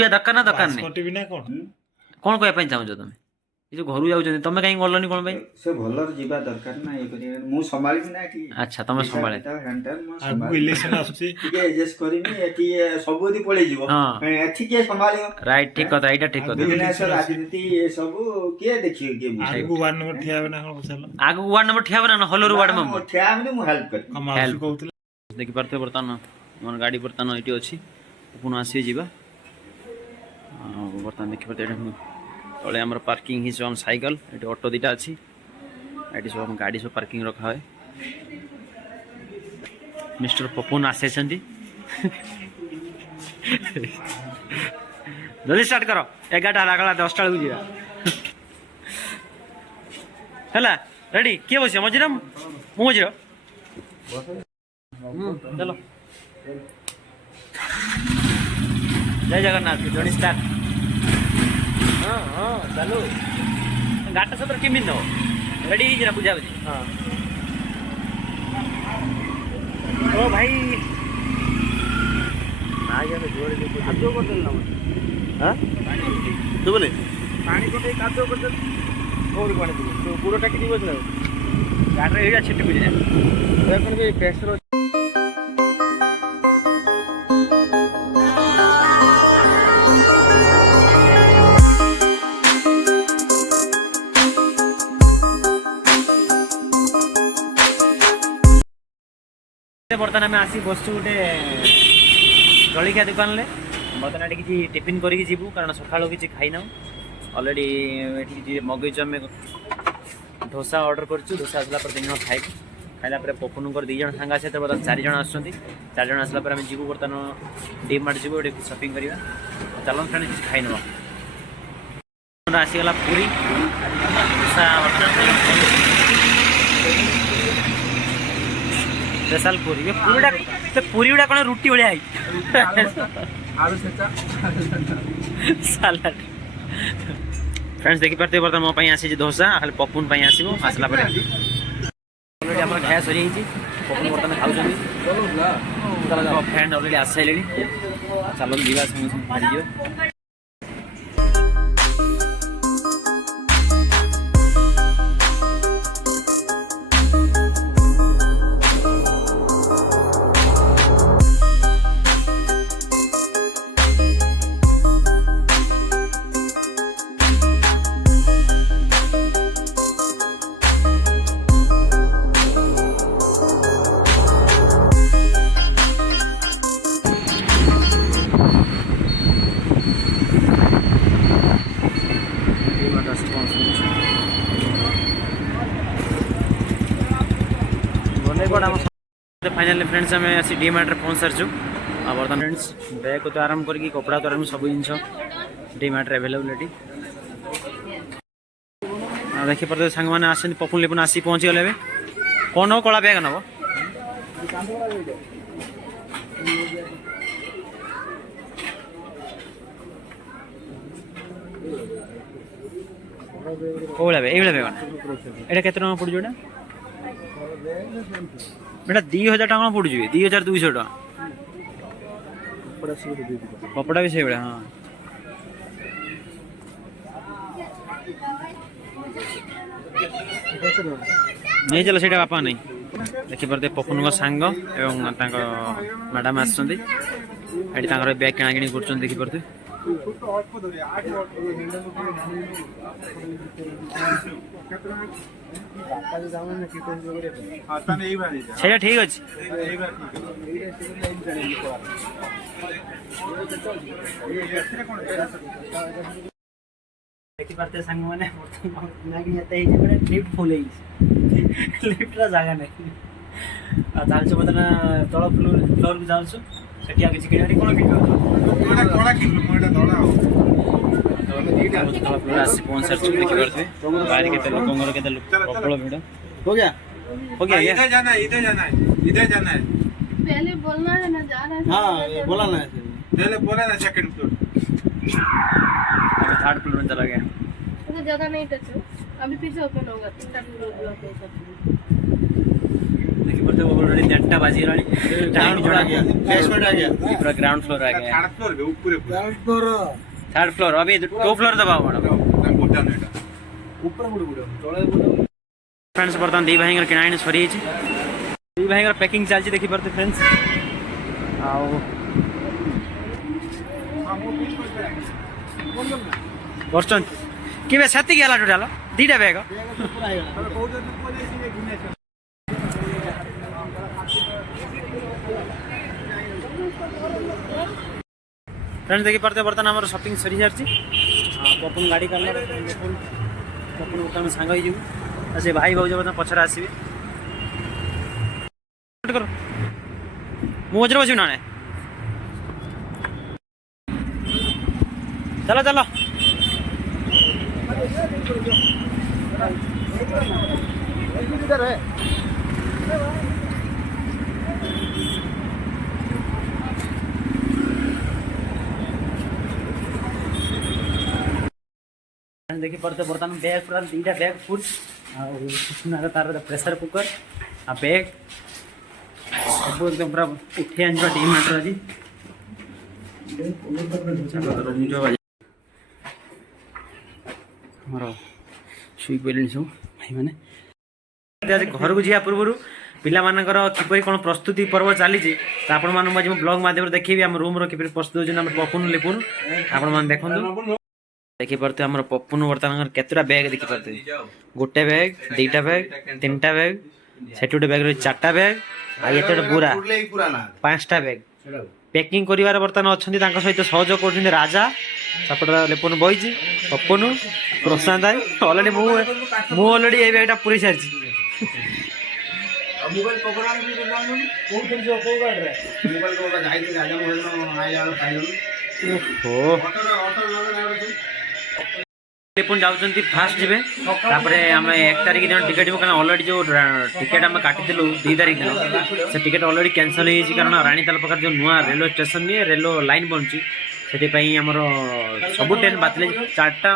बसिया दरकार ना दरकार नहीं कटिबी ना कोन कौन कहया चाहूँ तुम ये जो घर जाऊँ तुम कहीं गलनी कौन से भलर जीवा दरकार ना ये करिया मु संभाली ना कि अच्छा तुम संभाले आगु इलेक्शन आछी टिके एडजस्ट करिनी एटी सबुदी पळै जीवो हाँ। एठी के संभालियो राइट ठीक कथा एटा ठीक कथा बिजनेस राजनीति ये सब के देखियो के बुझाई आगु वार्ड नंबर ठिया ना कोन पछालो आगु वार्ड नंबर ठिया बना हलोर वार्ड में ठिया में मु हेल्प कर कमाल कहउतले देखि पारते बर्तमान मन गाड़ी बर्तमान एटी अछि पुन आसी जीवा बर्तमान देखि पारते एटा तले हमर पार्किंग ही सब साइकिल एटी ऑटो दीटा अछि एटी सब हम गाड़ी सब पार्किंग रखा है मिस्टर पपुन आसे छंदी जल्दी स्टार्ट करो 11टा लागला 10टा बेलू जीवा हैला रेडी के बसिया मझिरा मु मझिरा चलो जय जगन्नाथ जोड़ी स्टार्ट हाँ हाँ चलो गाटा सतर केमी नो रेडी जरा बुझा बुझी हाँ ओ भाई आगे में जोड़ दे कादो कर देल ना हां तू बोले पानी को कादो कर दे और पानी तो पूरा टाकी दी बसला गाटर एडा छिट बुझे देखन भी प्रेशर बर्तमान आम आसी बसु गोटे जलिखिया दुकान में बर्तमान किसी टिफिन करके जीवु कारण सका किसी खाई ना अलरेडी ये मगैचु आम डोसा ऑर्डर करूँ डोसा आसला 3 जन खाई खाइला पपुन 2 जन सांग आसे बर्तमान 4 जन आसुँच 4 जन आसला आम जीवु बर्तमान डी मार्ट जीवु गोटे शॉपिंग करवा चलन फ्रेंड किसी खाई ना आसीगला पूरी डोसा स्पेशल पूरी ये पूरी गुड़ा कौन रुटी भाया सालाड फ्रेंड्स देखी पार्थे बर्तमान मो आसी डोसा खाली पपुन आसो आसला ऑलरेडी आम खाया सरी पपुन बर्तमान खाऊँ फ्रेंड ऑलरेडी आस सारे चलो जीवा संगे फाइनली फ्रेंड्स आम आसी डी मार्ट पहुँच सारी बर्तमान फ्रेंड्स बैग तो आरम्भ करके कपड़ा तो आरम्भ सब जिन डी मार्ट एभेलेबिलिटी देखी पारे सांग मैंने आस पपुन लिपुन आसी पहुँची गले कौन हो कला बैग नब कौड़ा बैग ये बैग ये केते पड़ू जोटा बेटा 2000 टाँग पड़ू 2200 टाँग कपड़ा भी से भाया हाँ नहीं चलो सीटा बापा नहीं देखी पारे पपुन सांग एवं मैडम आसुँच बैग किणा कि कर देखी पारे से ठीक अच्छे देखी पारे सांग मैंने लिफ्ट फुल लिफ्ट जगह नहीं जाऊँ बर्तमान तल फ्लोर को जाऊँ सेठी किसी किणी कौन आसी पहुँच सारी देखिए बाहर के लोक प्रबल भिड़ हो गया इधर जाना है पहले बोलना है ना जा रहा है हाँ बोला ना पहले बोला ना सेकंड फ्लोर अभी 3rd फ्लोर में चला गया तो जगह नहीं टच है अभी फिर से ओपन होगा 3टा फ्लोर ब्लॉक है सब देखिए पड़ते ऑलरेडी 10टा बाजी गलानी टाइम जोड़ा गया बेसमेंट आ गया पूरा ग्राउंड फ्लोर आ गया थर्ड फ्लोर के ऊपर थर्ड फ्लोर अभी 2 फ्लोर दबाओ मैडम गोटा नेटा ऊपर गुड़ तले फ्रेंड्स बर्तमान दी भाई किणाणी सरी दी भाई पैकिंग चलती देखी पारे फ्रेंड्स आओ बसचंद कि साथी गला टोटाल 2टा बैग फ्रेंड्स देखी पारे बर्तमान आम शॉपिंग सरी सारी पपुन गाड़ी कर पपुन बर्तमान सांग हो से भाई भाज बर्तमान पचर आसवे मुझे बस ना चलो चलो देखी पारे बर्तमान बैग पूरा 2टा बैग फुल तार प्रेसर कुकर आ बैग सब एकदम पूरा उठे आनी टीम आटर आज शुई पड़े सब भाई मैंने घर को जा पूर्व पिला मानकर किपरि कौन प्रस्तुति पर्व चली आपण मैं ब्लॉग माध्यम देखी आम रूम कि प्रस्तुत होम पपुन लिपुन आपण मैंने देखो देखी पारे आम पपुन बर्तमान केतटा बैग देखी पारे गोटे बैग 2टा बैग 3टा बैग से गोटे बैग रही 4टा बैग आते पूरा 5टा बैग पैकिंग कर बर्तमान अच्छा सहित सहयोग कर राजा सपट लेपुन बही पपुन प्रशांत भाई अलरेडी मु अलरेडी ये बैगटा पूरी सारी लेपुन जाऊँगी फास्ट जी आम 1 तारिख दिन टिकेट कारण अलरेडी जो टिकेट आम काटिलु 2 तारिख दिन से टिकेट अलरेडी कैंसल हो कारण रानीताल पाखे जो नुआ रेलवे स्टेशन नहीं रेल लाइन बनची से आमर सब ट्रेन बातिल 4टा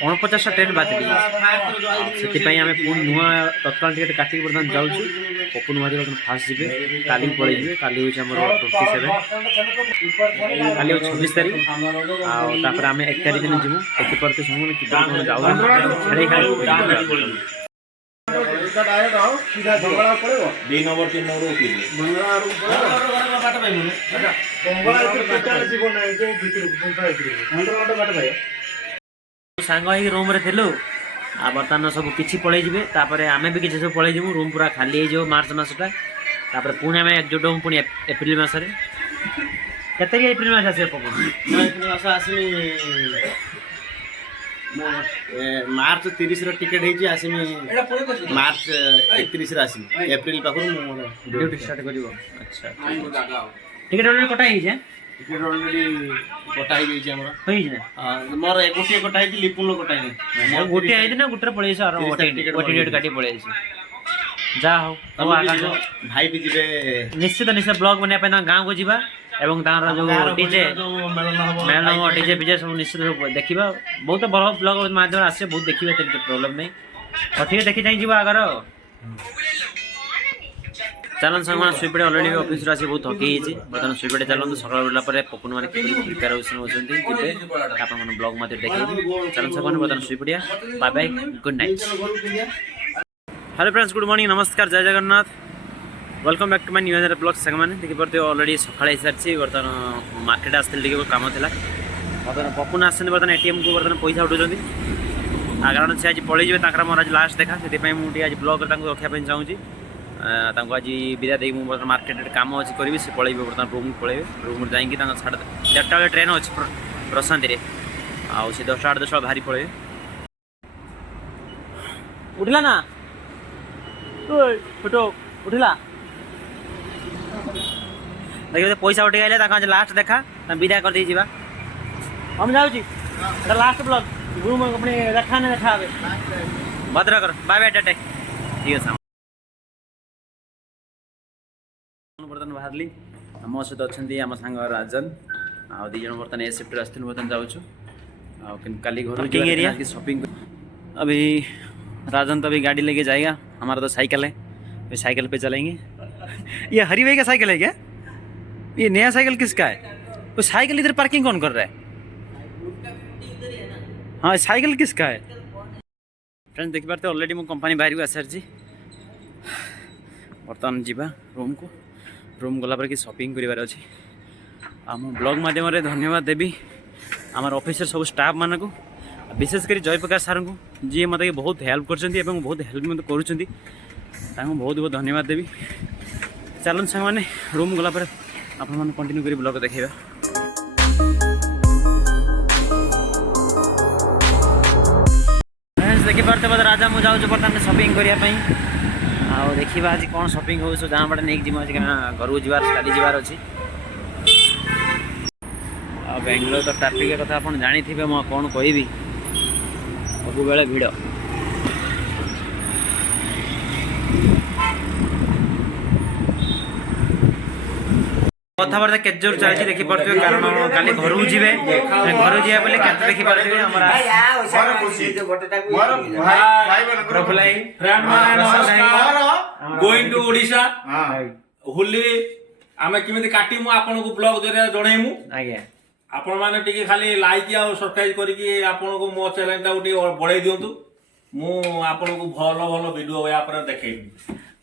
49टा ट्रेन बातिल से आम पुणी नुआ तत्काल टिकेट काटिक बर्तमान जाऊँ पपुन भाई बर्तमान फास्ट जी काली पलैबे काली हूँ 27 काली 26 तारिख आपर आम 1 तारिख दिन जीवु देखिपारे सब जाऊ 2 नंबर 3 नंबर सांग रूम रे थिलु आ बर्तमान सब किछि पळै जिवे तापर आमे भी किछि सब पळै जिवु रूम पूरा खाली हो मार्च मासटा तापर पुणे आमे एकजुट होम पुणी एप्रिल मास रे केते एप्रिल मास आसे पपुन एप्रिल मास आसी मार्च 30 रो टिकेट हेजी आसीमी मार्च 31 रे आसी एप्रिल पाखर मोर ड्यूटी स्टार्ट करिवो अच्छा टिकेट ऑलरेडी कटा ही जे टिकेट ऑलरेडी कटा ही जे हमरा होई जे मोर गोटे कटा ही लिपुन कटा ही मोर गोटे आइ ना गोटे पळे छ आरो टिकेट काटी पळे छ जा हो अब आकाश भाई भी जिबे निश्चित ब्लॉग बने पे गाँव को जीवा एवं तार जो डीजे मेलन डीजे बीजे सब निश्चित देखा बहुत बड़ ब्लॉग माध्यम आसे बहुत देखिए प्रोब्लेम नहीं और ठीक देखी जाई जीवा आगर चलन संग सुईपड़े अलरेडी ऑफिस आसी बहुत थकी बर्तमान सुईपड़े चलते सकाल उठला पपुन मैंने प्रिपेरेसन होती आप ब्लॉग मत देखिए चलन संग बर्तमान सुईपड़िया bye bye good night hello friends good morning नमस्कार जय Jagannath welcome back to my new year blog संग मैंने देखी पारे अलरेडी सकाल सारी बर्तमान मार्केट आसती कम था बर्तमान पपुन आसते बर्तमान एटीएम को बर्तमान पैसा उठाऊँ कारण से आज पलैजे मोर आज लास्ट देखा से मुझे आज ब्लॉग रखापी चाहूँगी आज विदा दे मुझे मार्केट काम अच्छी करी से पलैबे बर्तमान रूम पलैबे रूम जाकि 4टा बेले ट्रेन अच्छी प्रशांति आउ से 10टा 10टा बाहरी पलैबे उठला ना फोटो उठला देखिए पैसा उठे आइले आज लास्ट देखा विदा कर दी हम जाऊँ लास्ट ब्लॉग रूम अपने देखा ना देखा भद्र कर बाय बाय टाटा ठीक है बर्तमान बाहरली मो सहित अच्छा आम सांग राजन आ दी जन बर्तमान ए शिफ्ट आसती बर्तमान जाऊँ काली घर एरिया शॉपिंग अभी राजन तो अभी गाड़ी लेके जाएगा हमारा तो साइकिल है वे साइकिल पे चलेंगे। ये हरी भाई का साइकिल है क्या? ये नया साइकिल किसका है? वो साइकिल इधर पार्किंग कौन कर रहा है? हाँ साइकिल किसका है? फ्रेंड्स देखी पार्थे ऑलरेडी मो कंपनी बाहर आसारी बर्तमान जीवा रूम को रूम गला कि शॉपिंग करार अच्छे आम ब्लॉग माध्यम धन्यवाद देवी आम ऑफिसर सब स्टाफ मान को विशेषकर जयप्रकाश सार को जी मत बहुत हेल्प कर बहुत हेल्प मत कर बहुत बहुत धन्यवाद देवी। चलन सांग मैंने रूम गला आप कंटिन्यू कर ब्लॉग देखा। देखी पार्थे बोध राजा मुझे जाऊँ बर्तमान शॉपिंग करने देखा आज कौन शॉपिंग हो जहाँ बाटे नहीं जीव घर को जीवार काली जीवार अच्छी। बेंगलोर तो ट्राफिक कथा आप जानी थे मैं कौन कहबी सब बेले भिड़ कथबार्ता के जोर चलती देखी पारे कारण काली घर को जी घर जा बोले देखी पारे गोइंग टू ओडिशा होली आमे किमिति काटिमु आपन को ब्लॉग जरिया जणैमु आज्ञा आपण माने टिके खाली लाइक आ सब्सक्राइब करके आपन को मो चैनल टा उठी बढ़ाई दियंतु मु आपन को भलो भलो वीडियो या पर देखेबी।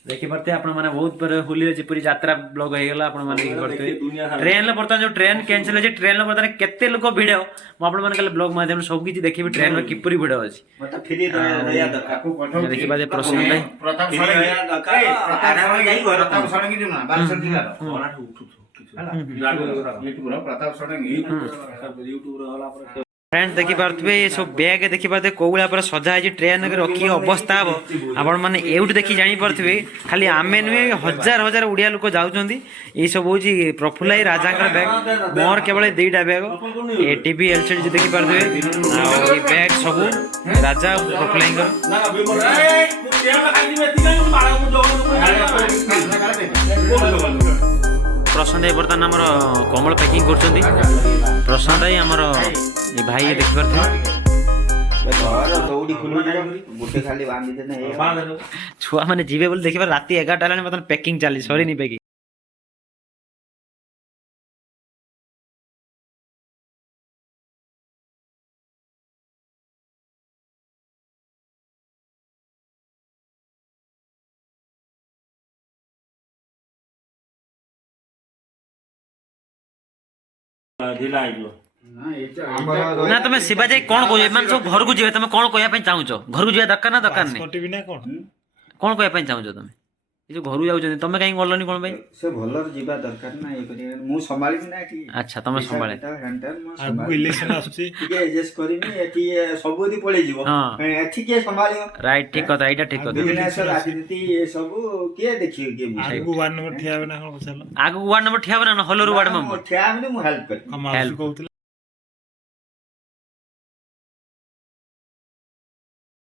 देखी पारे आप बहुत होली जपरी यात्रा ब्लॉग हो गला ट्रेन बर्तमान जो ट्रेन कैंसिल है ट्रेन बर्तमान केते लोक भिड़ मुझे ब्लॉग माध्यम सब किसी देखी ट्रेन किपरि भिड़ अच्छी देखी पारे प्रसन्न फ्रेंड्स देखी पारे ये सब बैग देखी पारे कौला पर सजा है ट्रेन के रखी अवस्था हम आपण मैंने एवं देखी जानी पारे खाली आमे नुहे हजार हजार उड़िया लोक जाऊँच ये सब हूँ प्रफुल्ल राजा बैग मोर केवल दुईटा बैग एटीपी एलसीडी देखी पारे बैग सब राजा प्रफुल्ल प्रशांत बर्तमान आमर कमल पैकिंग कर प्रशांत ही आमर ये भाई देखी पारे छुआ मैंने जीवे बोले देखिए राति 11टा बर्तमान पैकिंग चली सरी नहीं पैकिंग ना तुम शिवा जी कौन कह सब घर को जी तुम कौन कहना चाहूच घर को जा दरकार ना दरकार नहीं कौन कहना चाहूच तुम ये जो घर जाऊँ तुम कहीं गलनी कौन से भलर जीवा दरकार ना ये करिया मु संभाली ना कि अच्छा तुम संभाले आगु इलेक्शन आछी के एडजस्ट करिनी एठी सबुदी पळे जीवो एठी के संभालियो राइट ठीक कथा एटा ठीक कथा बिजनेस राजनीति ये सब के देखियो के आगु वार्ड नंबर ठियाबे ना कोन पछालो आगु वार्ड नंबर ठियाबे ना हलर वार्ड में ठियाबे मु हेल्प कर हम कहउतले